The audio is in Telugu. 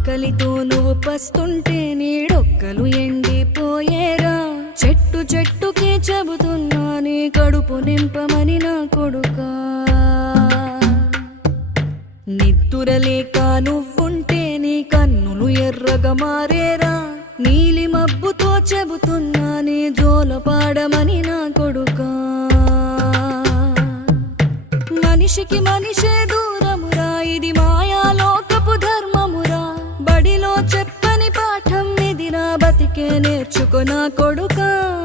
ఆకలితో నువ్వు పస్తుంటే నీడొక్కలు ఎండిపోయేరా. చెట్టు చెట్టుకే చెబుతున్నా నీ కడుపు నింపమని నా కొడుకా. నిద్దురలేక నువ్వుంటే నీ కన్నులు ఎర్రగా మారేరా. నీలి మబ్బుతో చెబుతున్నా నీ జోల పాడమని నా కొడుకా. మనిషికి మనిషే దూరమురా, ఇది మాయాలోకపు ధర్మమురా. బడిలో చెప్పని పాఠం ఇదిరా, బతికే నేర్చుకో నా కొడుకా.